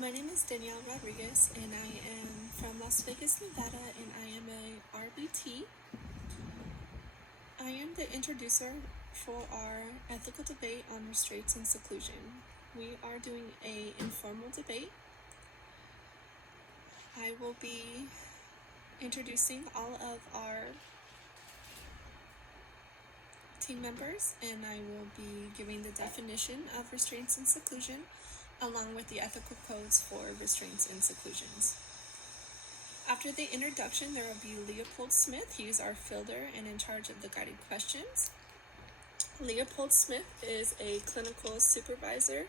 My name is Danielle Rodriguez, and I am from Las Vegas, Nevada, and I am a RBT. I am the introducer for our ethical debate on restraints and seclusion. We are doing an informal debate. I will be introducing all of our team members, and I will be giving the definition of restraints and seclusion, along with the ethical codes for restraints and seclusions. After the introduction, there will be Leopold Smith. He is our fielder and in charge of the guided questions. Leopold Smith is a clinical supervisor,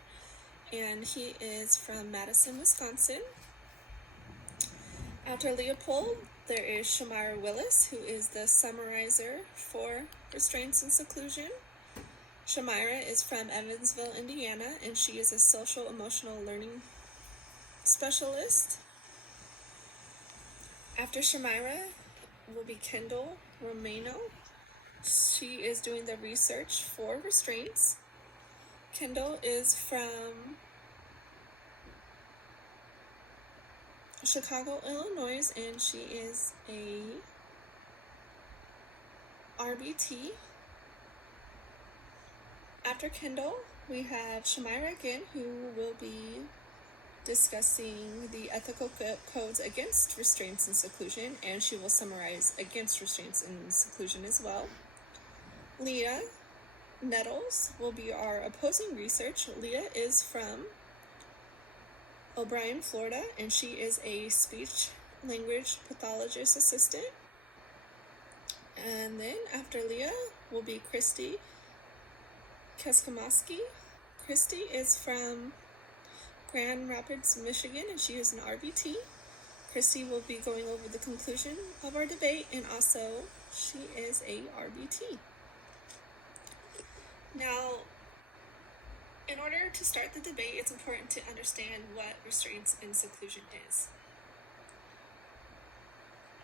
and he is from Madison, Wisconsin. After Leopold, there is Shamira Willis, who is the summarizer for restraints and seclusion. Shamira is from Evansville, Indiana, and she is a social emotional learning specialist. After Shamira will be Kendall Romano. She is doing the research for restraints. Kendall is from Chicago, Illinois, and she is a RBT. After Kendall, we have Shamira again, who will be discussing the ethical codes against restraints and seclusion, and she will summarize against restraints and seclusion as well. Leah Nettles will be our opposing research. Leah is from O'Brien, Florida, and she is a speech language pathologist assistant. And then after Leah will be Christy Keskamoski. Christy is from Grand Rapids, Michigan, and she is an RBT. Christy will be going over the conclusion of our debate, and also she is a RBT. Now, in order to start the debate, it's important to understand what restraints and seclusion is.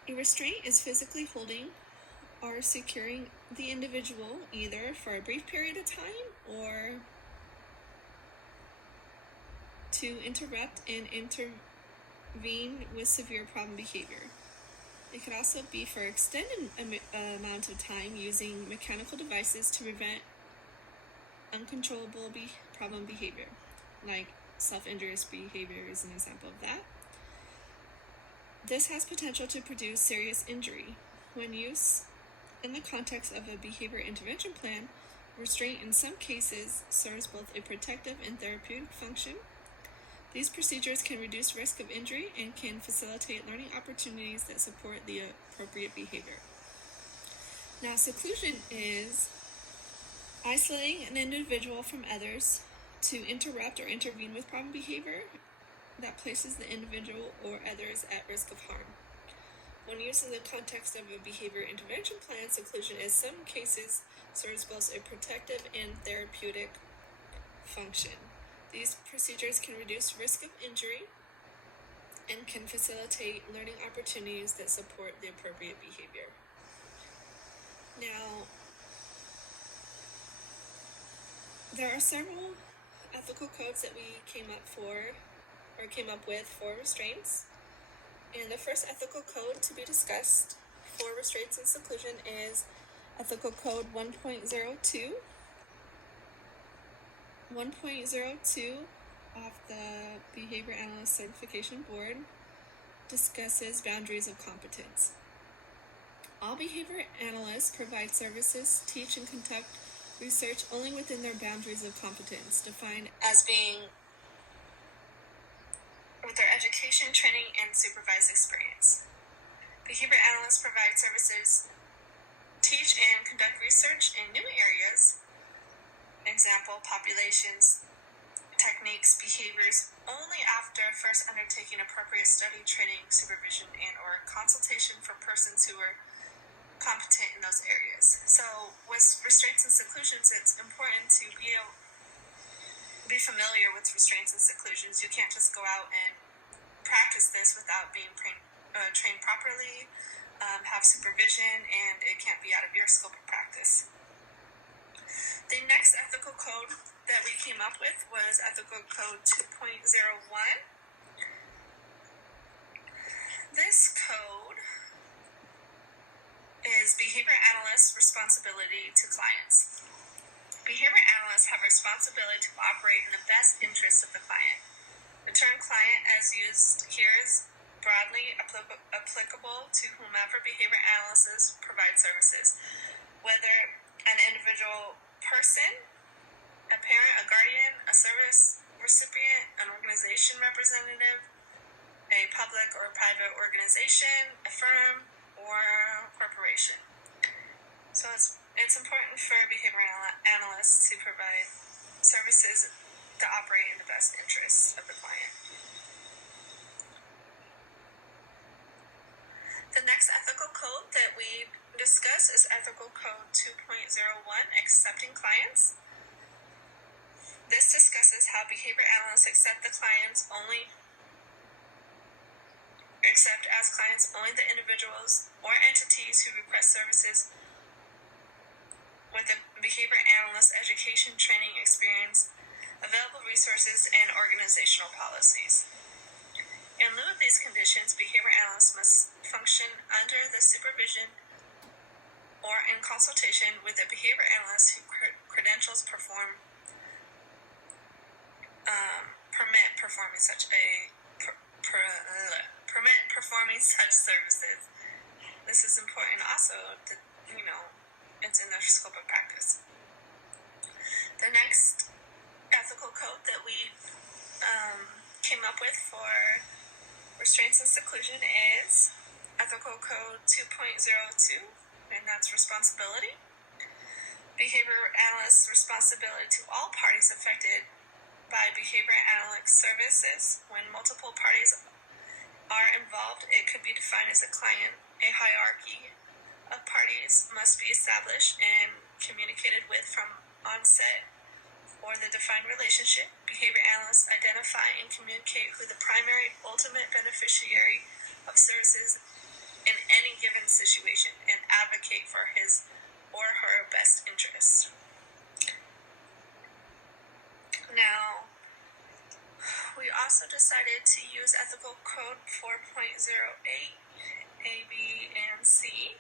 A restraint is physically holding or securing the individual either for a brief period of time or to interrupt and intervene with severe problem behavior. It could also be for extended amount of time using mechanical devices to prevent uncontrollable problem behavior, like self-injurious behavior is an example of that. This has potential to produce serious injury. When used in the context of a behavior intervention plan, restraint in some cases serves both a protective and therapeutic function. These procedures can reduce risk of injury and can facilitate learning opportunities that support the appropriate behavior. Now, seclusion is isolating an individual from others to interrupt or intervene with problem behavior that places the individual or others at risk of harm. When used in the context of a behavior intervention plan, seclusion in some cases serves both a protective and therapeutic function. These procedures can reduce risk of injury and can facilitate learning opportunities that support the appropriate behavior. Now, there are several ethical codes that we came up with for restraints. And the first ethical code to be discussed for restraints and seclusion is Ethical Code 1.02. 1.02 of the Behavior Analyst Certification Board discusses boundaries of competence. All behavior analysts provide services, teach, and conduct research only within their boundaries of competence, defined as being with their education, training, and supervised experience. Behavior analysts provide services, teach, and conduct research in new areas, example, populations, techniques, behaviors, only after first undertaking appropriate study, training, supervision, and or consultation for persons who are competent in those areas. So with restraints and seclusions, it's important to be familiar with restraints and seclusions. You can't just go out and practice this without being trained properly, have supervision, and it can't be out of your scope of practice. The next ethical code that we came up with was Ethical Code 2.01. This code is behavior analysts' responsibility to clients. Behavior analysts have responsibility to operate in the best interest of the client. The term client, as used here, is broadly applicable to whomever behavior analysts provide services, whether an individual person, a parent, a guardian, a service recipient, an organization representative, a public or private organization, a firm, or a corporation. So it's important for behavior analysts to provide services that operate in the best interests of the client. The next ethical code that we discuss is Ethical Code 2.01, Accepting Clients. This discusses how behavior analysts accept as clients only the individuals or entities who request services with a behavior analyst education, training, experience, available resources, and organizational policies. In lieu of these conditions, behavior analysts must function under the supervision or in consultation with a behavior analyst whose credentials permit performing such services. This is important also to, it's in their scope of practice. The next ethical code that we came up with for restraints and seclusion is Ethical Code 2.02, and that's responsibility. Behavior analyst's responsibility to all parties affected by behavior analytic services. When multiple parties are involved, it could be defined as a client. A hierarchy of parties must be established and communicated with from onset or the defined relationship. Behavior analysts identify and communicate who the primary ultimate beneficiary of services in any given situation and advocate for his or her best interest. Now, we also decided to use Ethical Code 4.08, A, B, and C.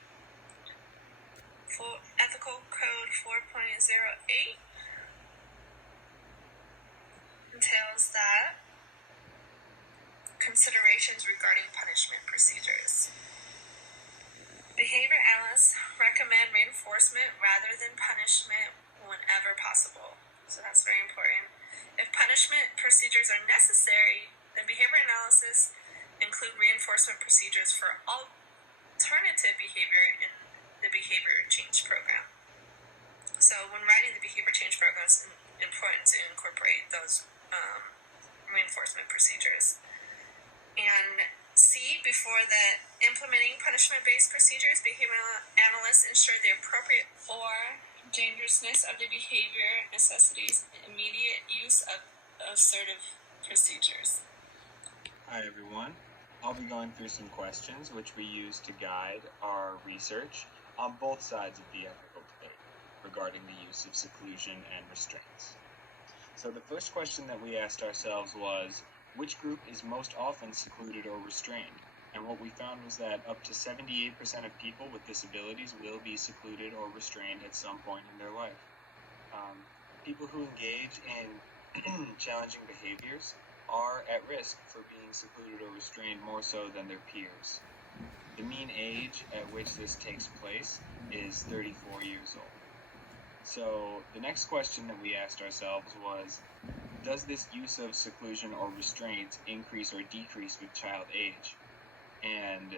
For Ethical Code 4.08 entails that considerations regarding punishment procedures. Behavior analysts recommend reinforcement rather than punishment whenever possible. So that's very important. If punishment procedures are necessary, then behavior analysis include reinforcement procedures for alternative behavior in the behavior change program. So when writing the behavior change program, it's important to incorporate those reinforcement procedures. And C, before the implementing punishment-based procedures, behavioral analysts ensure the appropriate or dangerousness of the behavior necessitates immediate use of assertive procedures. Hi everyone. I'll be going through some questions which we use to guide our research on both sides of the ethical debate regarding the use of seclusion and restraints. So the first question that we asked ourselves was, which group is most often secluded or restrained? And what we found was that up to 78% of people with disabilities will be secluded or restrained at some point in their life. People who engage in challenging behaviors are at risk for being secluded or restrained more so than their peers. The mean age at which this takes place is 34 years old. So the next question that we asked ourselves was, does this use of seclusion or restraint increase or decrease with child age? And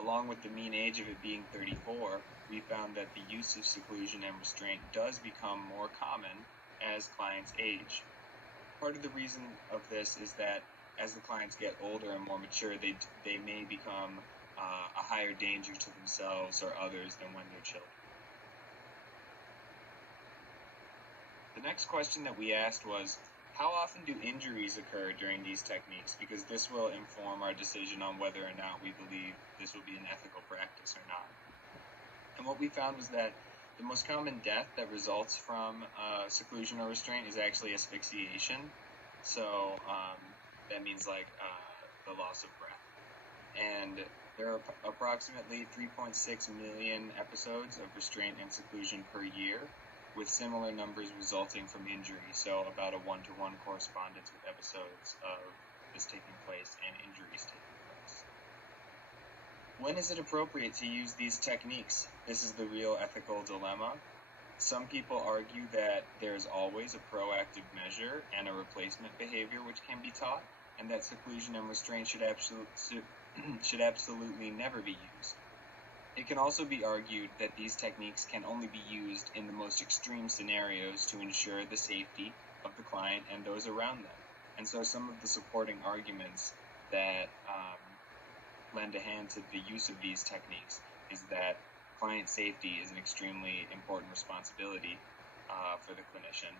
along with the mean age of it being 34, we found that the use of seclusion and restraint does become more common as clients age. Part of the reason of this is that as the clients get older and more mature, they may become a higher danger to themselves or others than when they're children. The next question that we asked was, how often do injuries occur during these techniques? Because this will inform our decision on whether or not we believe this will be an ethical practice or not. And what we found was that the most common death that results from seclusion or restraint is actually asphyxiation. So that means the loss of breath. and there are approximately 3.6 million episodes of restraint and seclusion per year, with similar numbers resulting from injury, so about a 1-to-1 correspondence with episodes of this taking place and injuries taking place. When is it appropriate to use these techniques? This is the real ethical dilemma. Some people argue that there's always a proactive measure and a replacement behavior which can be taught, and that seclusion and restraint should absolutely never be used. It can also be argued that these techniques can only be used in the most extreme scenarios to ensure the safety of the client and those around them. And so some of the supporting arguments that lend a hand to the use of these techniques is that client safety is an extremely important responsibility for the clinician,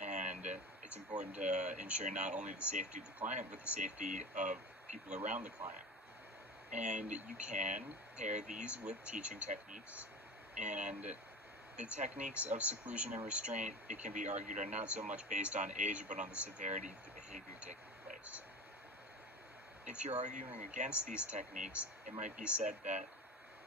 and it's important to ensure not only the safety of the client, but the safety of people around the client. And you can pair these with teaching techniques, and the techniques of seclusion and restraint, it can be argued, are not so much based on age, but on the severity of the behavior taking place. If you're arguing against these techniques, it might be said that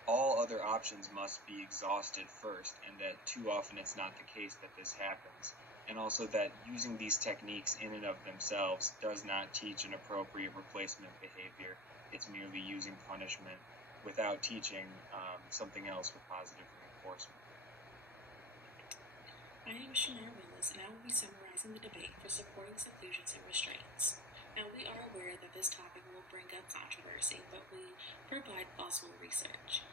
all other options must be exhausted first, and that too often it's not the case that this happens, and also that using these techniques in and of themselves does not teach an appropriate replacement behavior. It's merely using punishment without teaching something else for positive reinforcement. My name is Shamar Willis, and I will be summarizing the debate for supporting seclusions and restraints. Now, we are aware that this topic will bring up controversy, but we provide plausible research.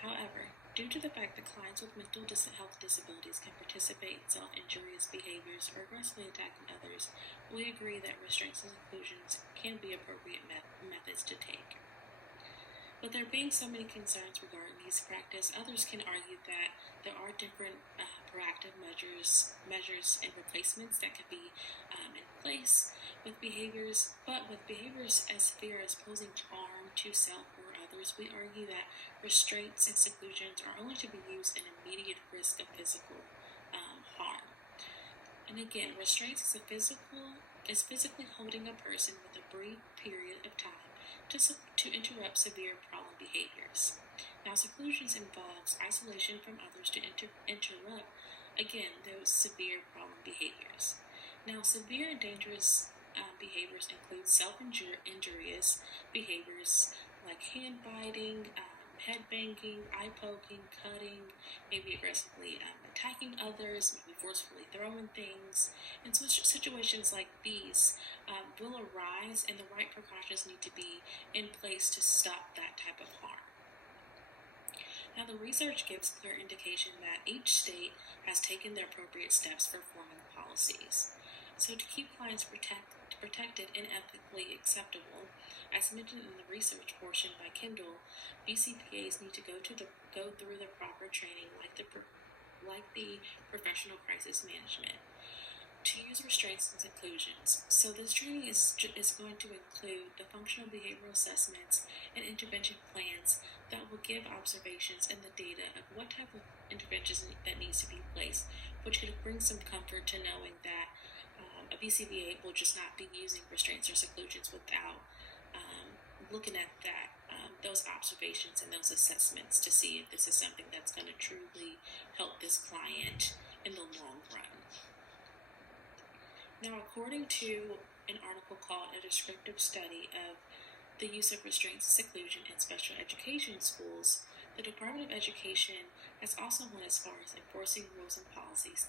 However, due to the fact that clients with mental health disabilities can participate in self-injurious behaviors or aggressively attacking others, we agree that restraints and seclusions can be appropriate methods to take. But there being so many concerns regarding these practice, others can argue that there are different proactive measures and replacements that could be in place with behaviors, but with behaviors as severe as posing harm to self or others, we argue that restraints and seclusions are only to be used in immediate risk of physical harm. And again, restraints is physically holding a person with a brief period of time to interrupt severe problem behaviors. Now, seclusions involves isolation from others to interrupt, again, those severe problem behaviors. Now, severe and dangerous behaviors include self-injurious behaviors like hand biting, head banging, eye poking, cutting, maybe aggressively attacking others, maybe forcefully throwing things. And so situations like these will arise, and the right precautions need to be in place to stop that type of harm. Now, the research gives clear indication that each state has taken the appropriate steps for forming policies. So to keep clients protected and ethically acceptable, as mentioned in the research portion by Kendall, BCPAs need to go through the proper training like the professional crisis management to use restraints and seclusions. So this training is going to include the functional behavioral assessments and intervention plans that will give observations and the data of what type of interventions that needs to be placed, which could bring some comfort to knowing that a BCBA will just not be using restraints or seclusions without looking at those observations and those assessments to see if this is something that's going to truly help this client in the long run. Now, according to an article called A Descriptive Study of the Use of Restraints and Seclusion in Special Education Schools, the Department of Education has also went as far as enforcing rules and policies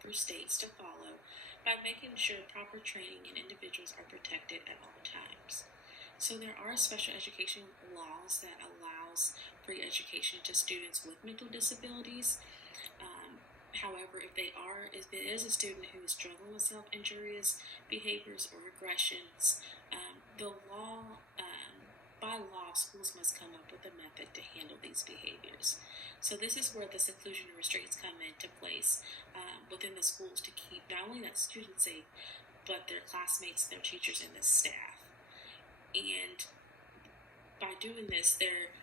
for states to follow by making sure proper training and individuals are protected at all times. So there are special education laws that allows free education to students with mental disabilities. However, if it is a student who is struggling with self-injurious behaviors or aggressions, by law, schools must come up with a method to handle these behaviors. So this is where the seclusion and restraints come into place within the schools to keep not only that student safe, but their classmates, their teachers, and the staff. And by doing this, they're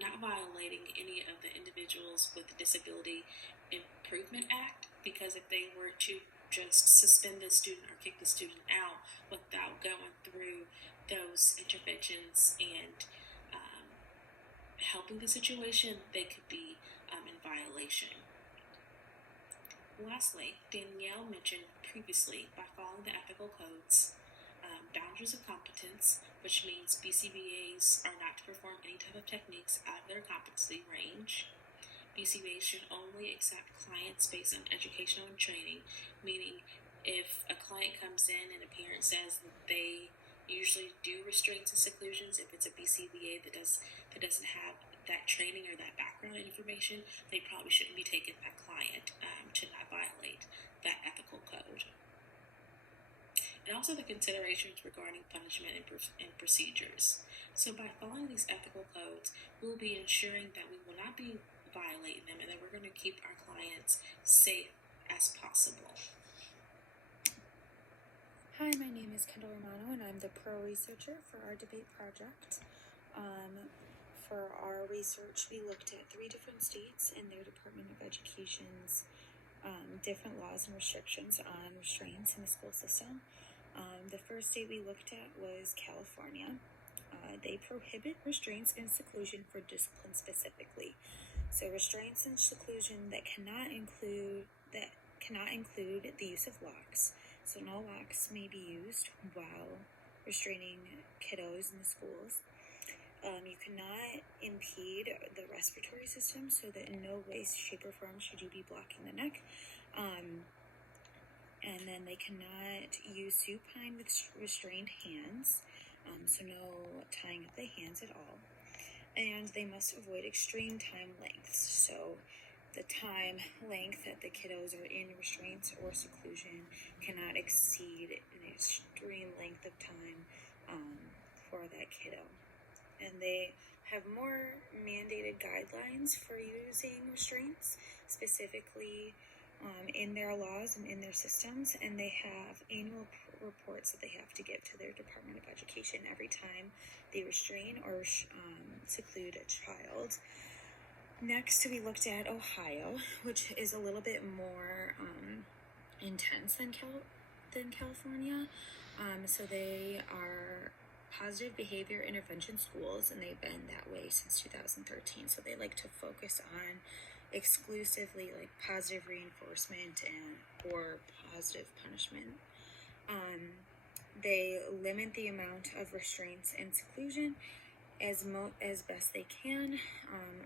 not violating any of the Individuals with Disability Improvement Act, because if they were to just suspend the student or kick the student out without going through those interventions and helping the situation, they could be in violation. Lastly, Danielle mentioned previously, by following the ethical codes, boundaries of competence, which means BCBAs are not to perform any type of techniques out of their competency range. BCBAs should only accept clients based on educational and training, meaning if a client comes in and a parent says that they usually do restraints and seclusions, if it's a BCBA that doesn't have that training or that background information, they probably shouldn't be taking that client to not violate that ethical code. And also the considerations regarding punishment and procedures. So by following these ethical codes, we'll be ensuring that we will not be violating them and that we're going to keep our clients safe as possible. Hi, my name is Kendall Romano and I'm the Pro Researcher for our debate project. For our research, we looked at 3 different states and their Department of Education's different laws and restrictions on restraints in the school system. The first state we looked at was California. They prohibit restraints and seclusion for discipline specifically. So restraints and seclusion that cannot include the use of locks. So no locks may be used while restraining kiddos in the schools. You cannot impede the respiratory system, so that in no way, shape, or form should you be blocking the neck. And then they cannot use supine with restrained hands, so no tying up the hands at all. And they must avoid extreme time lengths, so the time length that the kiddos are in restraints or seclusion cannot exceed an extreme length of time for that kiddo. And they have more mandated guidelines for using restraints, specifically in their laws and in their systems, and they have annual reports that they have to give to their Department of Education every time they restrain or seclude a child. Next, we looked at Ohio, which is a little bit more intense than California. So they are positive behavior intervention schools, and they've been that way since 2013. So they like to focus on exclusively like positive reinforcement or positive punishment. They limit the amount of restraints and seclusion as best they can.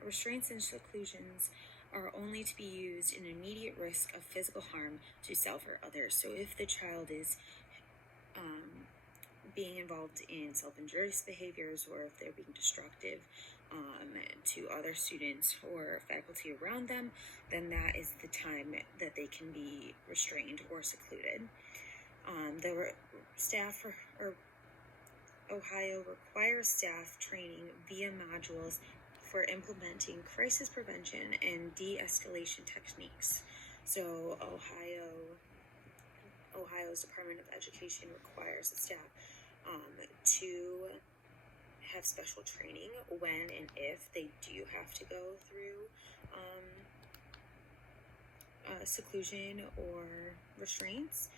Restraints and seclusions are only to be used in immediate risk of physical harm to self or others. So if the child is being involved in self-injurious behaviors, or if they're being destructive to other students or faculty around them, then that is the time that they can be restrained or secluded. The staff or Ohio requires staff training via modules for implementing crisis prevention and de-escalation techniques. So Ohio's Department of Education requires the staff to have special training when and if they do have to go through seclusion or restraints.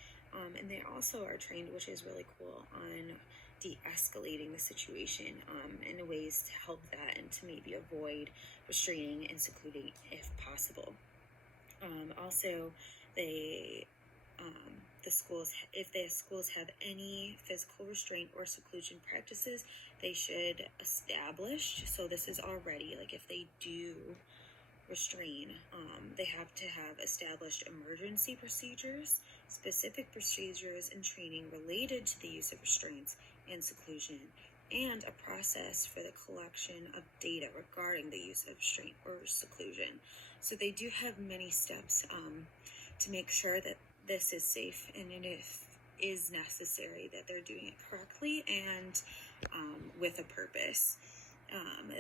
And they also are trained, which is really cool, on de-escalating the situation in ways to help that and to maybe avoid restraining and secluding if possible. Also, if the schools have any physical restraint or seclusion practices, they should establish, so this is already, like if they do restrain, they have to have established emergency procedures, specific procedures and training related to the use of restraints and seclusion, and a process for the collection of data regarding the use of restraint or seclusion. So they do have many steps to make sure that this is safe, and if is necessary, that they're doing it correctly and with a purpose.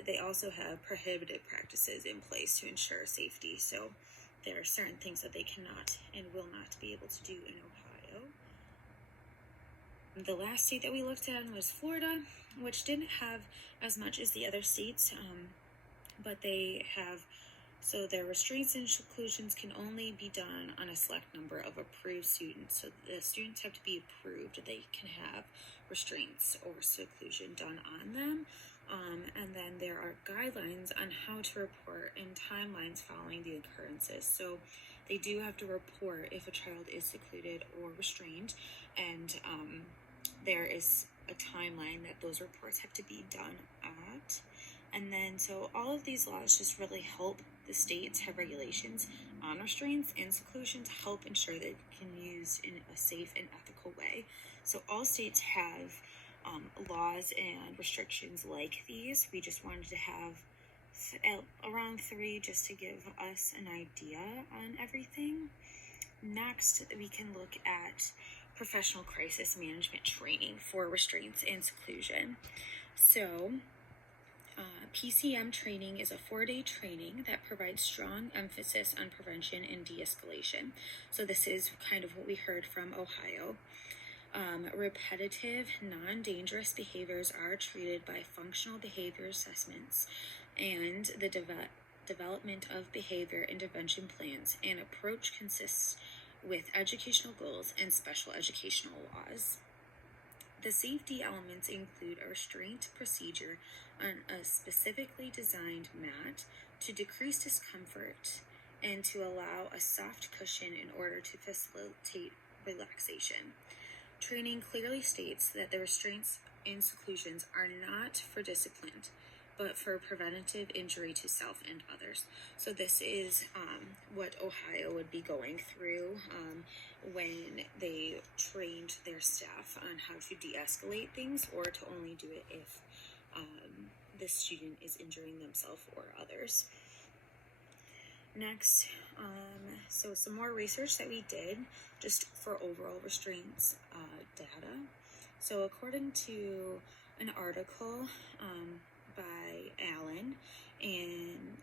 They also have prohibited practices in place to ensure safety. So there are certain things that they cannot and will not be able to do in Ohio. The last state that we looked at was Florida, which didn't have as much as the other states, but they have, so their restraints and seclusions can only be done on a select number of approved students. So the students have to be approved. They can have restraints or seclusion done on them. And then there are guidelines on how to report and timelines following the occurrences. So they do have to report if a child is secluded or restrained, and there is a timeline that those reports have to be done at. And then, so all of these laws just really help the states have regulations on restraints and seclusion to help ensure that it can be used in a safe and ethical way. So all states have laws and restrictions like these. We just wanted to have around 3 just to give us an idea on everything. Next, we can look at professional crisis management training for restraints and seclusion. So, PCM training is a 4-day training that provides strong emphasis on prevention and de-escalation. So this is kind of what we heard from Ohio. Repetitive, non-dangerous behaviors are treated by functional behavior assessments and the development of behavior intervention plans. And approach consists with educational goals and special educational laws. The safety elements include a restraint procedure on a specifically designed mat to decrease discomfort and to allow a soft cushion in order to facilitate relaxation. Training clearly states that the restraints and seclusions are not for discipline, but for preventative injury to self and others. So this is what Ohio would be going through when they trained their staff on how to de-escalate things, or to only do it if the student is injuring themselves or others. Next, so some more research that we did just for overall restraints data. So according to an article by Allen, and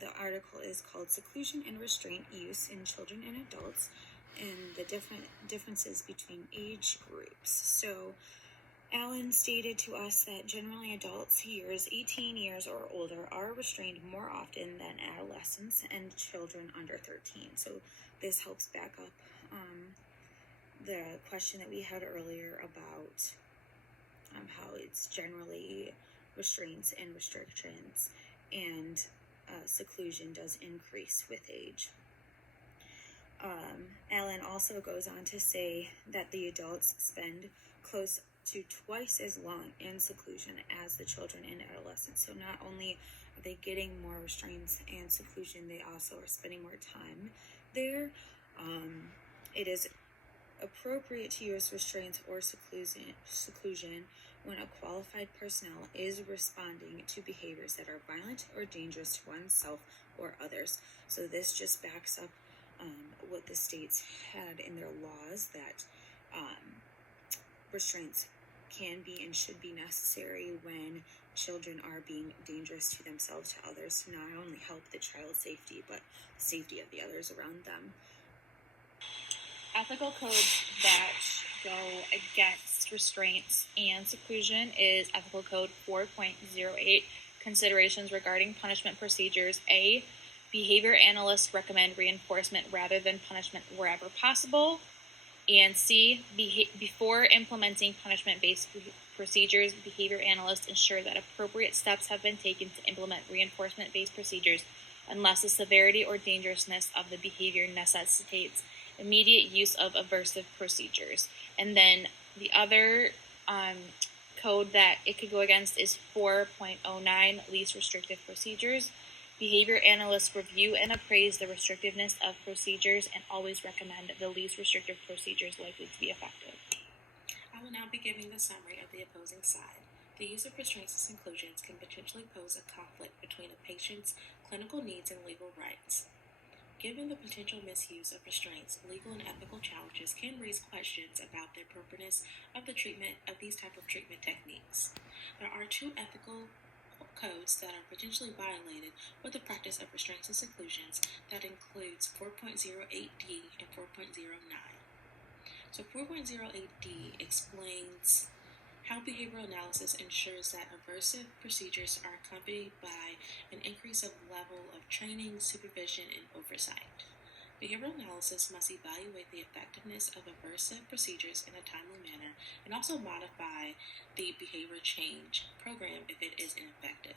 the article is called Seclusion and Restraint Use in Children and Adults and the differences between age groups. So Allen stated to us that generally adults years 18 years or older are restrained more often than adolescents and children under 13. So this helps back up the question that we had earlier about how it's generally restraints and restrictions, and seclusion does increase with age. Allen also goes on to say that the adults spend close to twice as long in seclusion as the children and adolescents. So not only are they getting more restraints and seclusion, they also are spending more time there. It is appropriate to use restraints or seclusion when a qualified personnel is responding to behaviors that are violent or dangerous to oneself or others. So this just backs up what the states had in their laws, that restraints can be and should be necessary when children are being dangerous to themselves, to others, to not only help the child's safety, but the safety of the others around them. Ethical codes that go against restraints and seclusion is Ethical Code 4.08, Considerations Regarding Punishment Procedures. A, behavior analysts recommend reinforcement rather than punishment wherever possible. And C, before implementing punishment-based procedures, behavior analysts ensure that appropriate steps have been taken to implement reinforcement-based procedures unless the severity or dangerousness of the behavior necessitates immediate use of aversive procedures. And then the other code that it could go against is 4.09, Least Restrictive Procedures. Behavior analysts review and appraise the restrictiveness of procedures and always recommend the least restrictive procedures likely to be effective. I will now be giving the summary of the opposing side. The use of restraints and seclusions can potentially pose a conflict between a patient's clinical needs and legal rights. Given the potential misuse of restraints, legal and ethical challenges can raise questions about the appropriateness of the treatment of these type of treatment techniques. There are 2 ethical codes that are potentially violated with the practice of restraints and seclusions. That includes 4.08D and 4.09. So 4.08D explains how behavioral analysis ensures that aversive procedures are accompanied by an increase of level of training, supervision, and oversight. Behavioral analysis must evaluate the effectiveness of aversive procedures in a timely manner and also modify the behavior change program if it is ineffective.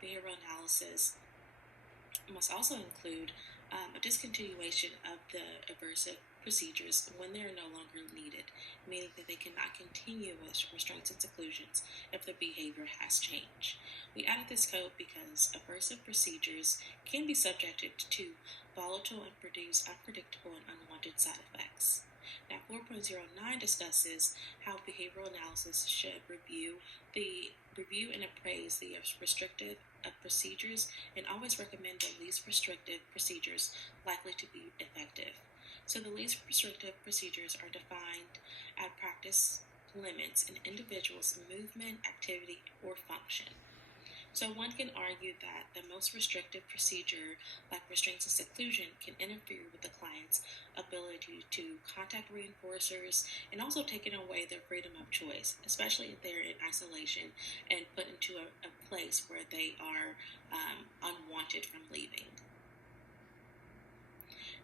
Behavioral analysis must also include a discontinuation of the aversive procedures when they are no longer needed, meaning that they cannot continue with restraints and seclusions if the behavior has changed. We added this code because aversive procedures can be subjected to volatile and produce unpredictable and unwanted side effects. Now, 4.09 discusses how behavioral analysis should review and appraise the restrictive of procedures and always recommend the least restrictive procedures likely to be effective. So the least restrictive procedures are defined at practice limits in individuals' movement, activity, or function. So one can argue that the most restrictive procedure, like restraints and seclusion, can interfere with the client's ability to contact reinforcers and also taking away their freedom of choice, especially if they're in isolation and put into a place where they are unwanted from leaving.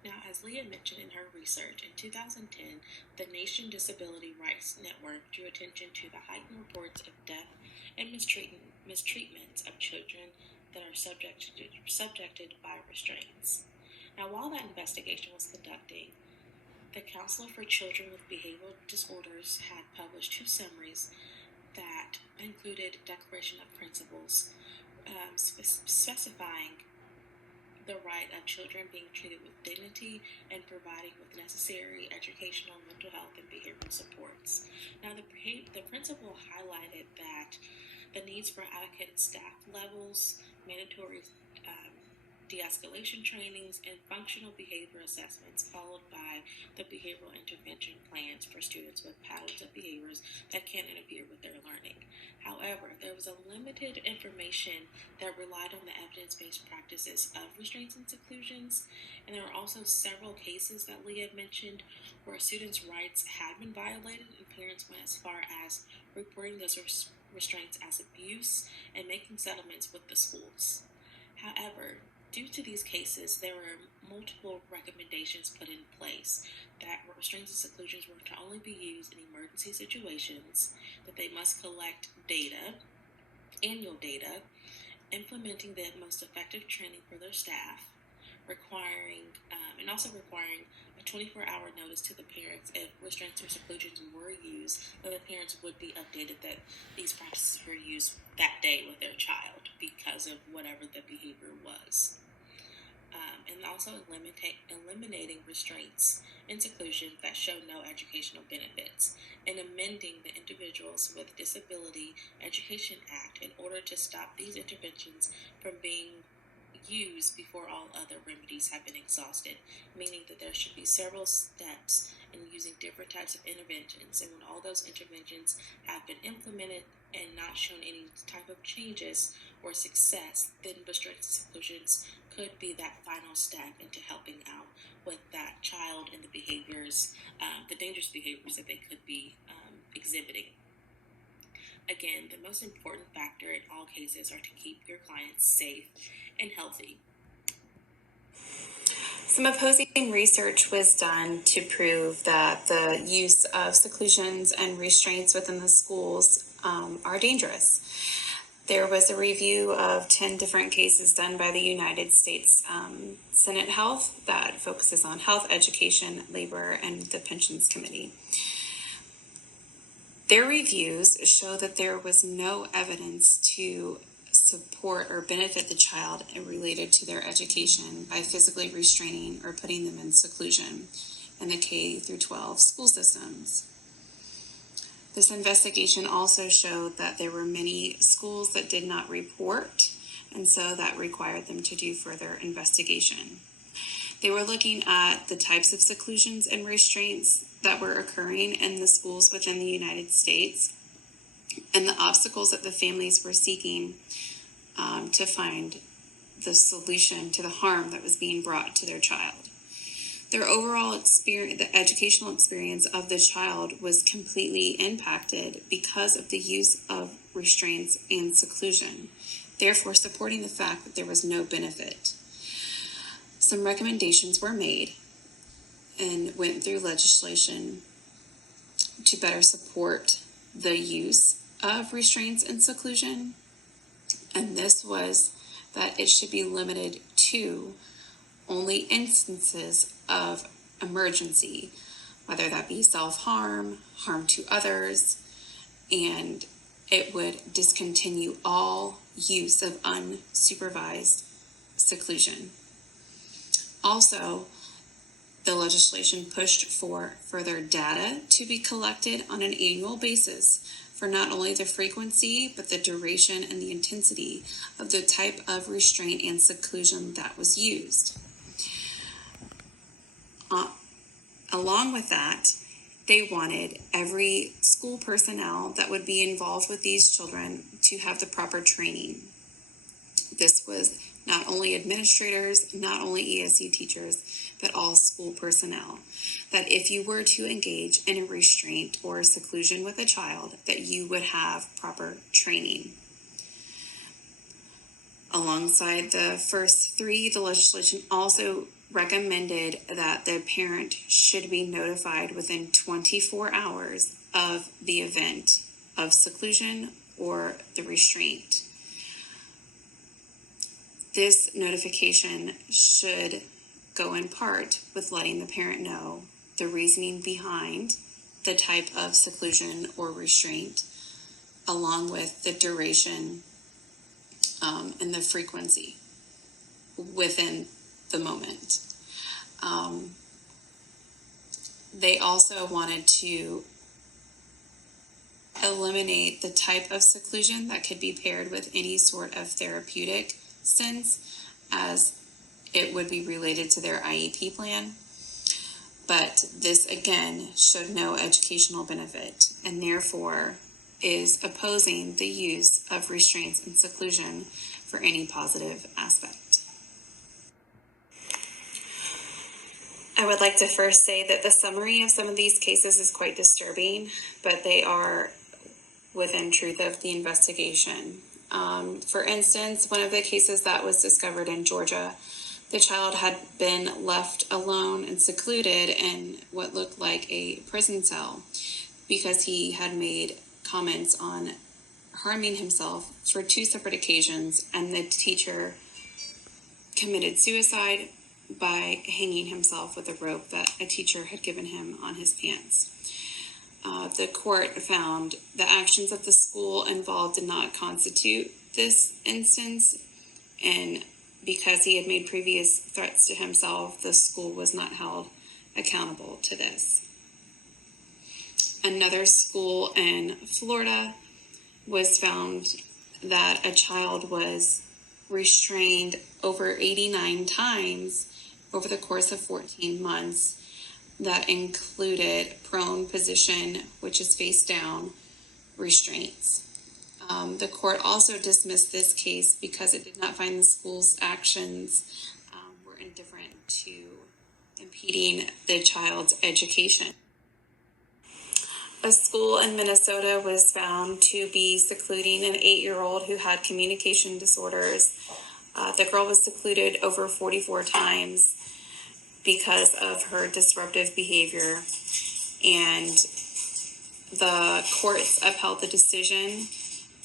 Now, as Leah mentioned in her research, in 2010, the Nation Disability Rights Network drew attention to the heightened reports of death and mistreatments of children that are subjected by restraints. Now, while that investigation was conducting, the Counselor for Children with Behavioral Disorders had published 2 summaries that included Declaration of Principles specifying the right of children being treated with dignity and providing with necessary educational, mental health, and behavioral supports. Now, the principle highlighted that the needs for adequate staff levels, mandatory de-escalation trainings, and functional behavior assessments, followed by the behavioral intervention plans for students with patterns of behaviors that can interfere with their learning. However, there was a limited information that relied on the evidence-based practices of restraints and seclusions, and there were also several cases that Leah had mentioned where students' rights had been violated and parents went as far as reporting those restraints as abuse and making settlements with the schools. However, due to these cases, there were multiple recommendations put in place that restraints and seclusions were to only be used in emergency situations, that they must collect data, annual data, implementing the most effective training for their staff, requiring a 24-hour notice to the parents if restraints or seclusions were used, that the parents would be updated that these practices were used that day with their child because of whatever the behavior was. And also eliminating restraints and seclusion that show no educational benefits, and amending the Individuals with Disability Education Act in order to stop these interventions from being used before all other remedies have been exhausted, meaning that there should be several steps in using different types of interventions, and when all those interventions have been implemented and not shown any type of changes or success, then restraints and seclusions could be that final step into helping out with that child and the behaviors, the dangerous behaviors that they could be exhibiting. Again, the most important factor in all cases are to keep your clients safe and healthy. Some opposing research was done to prove that the use of seclusions and restraints within the schools are dangerous. There was a review of 10 different cases done by the United States Senate Health that focuses on health, education, labor, and the Pensions Committee. Their reviews show that there was no evidence to support or benefit the child related to their education by physically restraining or putting them in seclusion in the K through 12 school systems. This investigation also showed that there were many schools that did not report, and so that required them to do further investigation. They were looking at the types of seclusions and restraints that were occurring in the schools within the United States and the obstacles that the families were seeking to find the solution to the harm that was being brought to their child. Their overall experience, the educational experience of the child, was completely impacted because of the use of restraints and seclusion, therefore supporting the fact that there was no benefit. Some recommendations were made. and went through legislation to better support the use of restraints and seclusion. And this was that it should be limited to only instances of emergency, whether that be self-harm, harm to others, and it would discontinue all use of unsupervised seclusion. Also, the legislation pushed for further data to be collected on an annual basis for not only the frequency, but the duration and the intensity of the type of restraint and seclusion that was used. Along with that, they wanted every school personnel that would be involved with these children to have the proper training. This was not only administrators, not only ESE teachers, but all school personnel. That if you were to engage in a restraint or seclusion with a child, that you would have proper training. Alongside the first three, the legislation also recommended that the parent should be notified within 24 hours of the event of seclusion or the restraint. This notification should go in part with letting the parent know the reasoning behind the type of seclusion or restraint, along with the duration and the frequency within the moment. They also wanted to eliminate the type of seclusion that could be paired with any sort of therapeutic sense, as it would be related to their IEP plan. But this again showed no educational benefit, and therefore is opposing the use of restraints and seclusion for any positive aspect. I would like to first say that the summary of some of these cases is quite disturbing, but they are within truth of the investigation. For instance, one of the cases that was discovered in Georgia, the child had been left alone and secluded in what looked like a prison cell because he had made comments on harming himself for 2 separate occasions, and the teacher committed suicide by hanging himself with a rope that a teacher had given him on his pants. The court found the actions of the school involved did not constitute this instance, and because he had made previous threats to himself, the school was not held accountable to this. Another school in Florida was found that a child was restrained over 89 times over the course of 14 months. That included prone position, which is face down, restraints. The court also dismissed this case because it did not find the school's actions were indifferent to impeding the child's education. A school in Minnesota was found to be secluding an 8-year-old who had communication disorders. The girl was secluded over 44 times because of her disruptive behavior, and the courts upheld the decision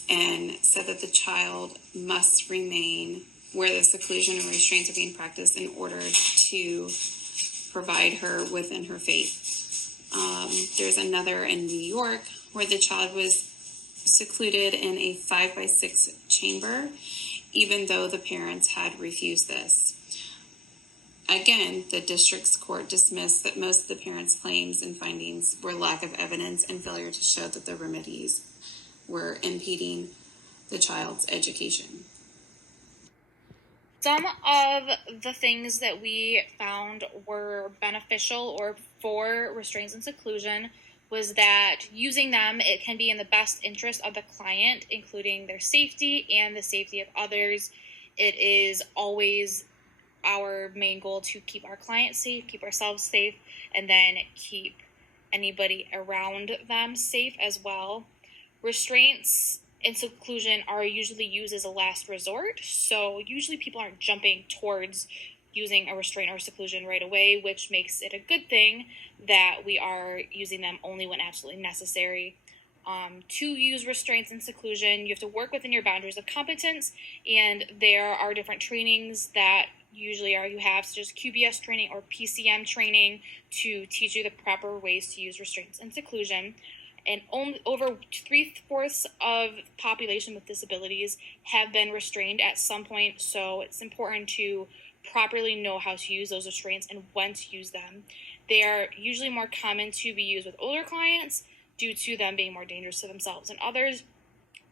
and said that the child must remain where the seclusion and restraints are being practiced in order to provide her within her faith. There's another in New York where the child was secluded in a 5x6 chamber, even though the parents had refused this. Again, the district's court dismissed that most of the parents' claims and findings were lack of evidence and failure to show that the remedies were impeding the child's education. Some of the things that we found were beneficial or for restraints and seclusion was that using them, it can be in the best interest of the client, including their safety and the safety of others. It is always our main goal to keep our clients safe, keep ourselves safe, and then keep anybody around them safe as well. Restraints and seclusion are usually used as a last resort, so usually people aren't jumping towards using a restraint or seclusion right away, which makes it a good thing that we are using them only when absolutely necessary. To use restraints and seclusion, you have to work within your boundaries of competence, and there are different trainings that usually you have, such as QBS training or PCM training, to teach you the proper ways to use restraints and seclusion. And over 3/4 of the population with disabilities have been restrained at some point, so it's important to properly know how to use those restraints and when to use them. They are usually more common to be used with older clients due to them being more dangerous to themselves and others.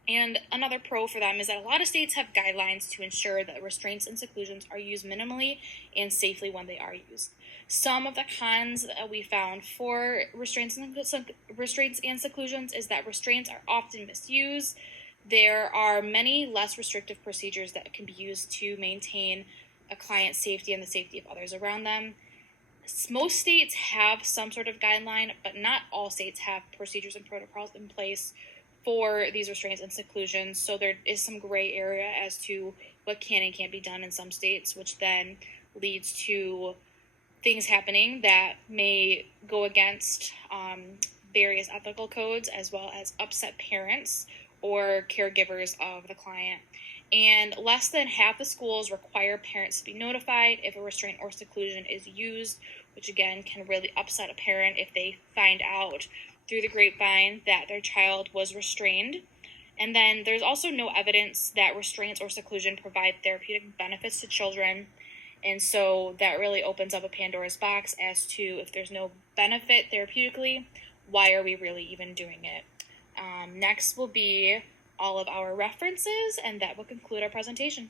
And another pro for them is that a lot of states have guidelines to ensure that restraints and seclusions are used minimally and safely when they are used. Some of the cons that we found for restraints and seclusions is that restraints are often misused. There are many less restrictive procedures that can be used to maintain a client's safety and the safety of others around them. Most states have some sort of guideline, but not all states have procedures and protocols in place for these restraints and seclusions, so there is some gray area as to what can and can't be done in some states, which then leads to things happening that may go against various ethical codes, as well as upset parents or caregivers of the client. And less than half the schools require parents to be notified if a restraint or seclusion is used, which again can really upset a parent if they find out through the grapevine that their child was restrained. And then there's also no evidence that restraints or seclusion provide therapeutic benefits to children. And so that really opens up a Pandora's box as to, if there's no benefit therapeutically, why are we really even doing it? Next will be all of our references, and that will conclude our presentation.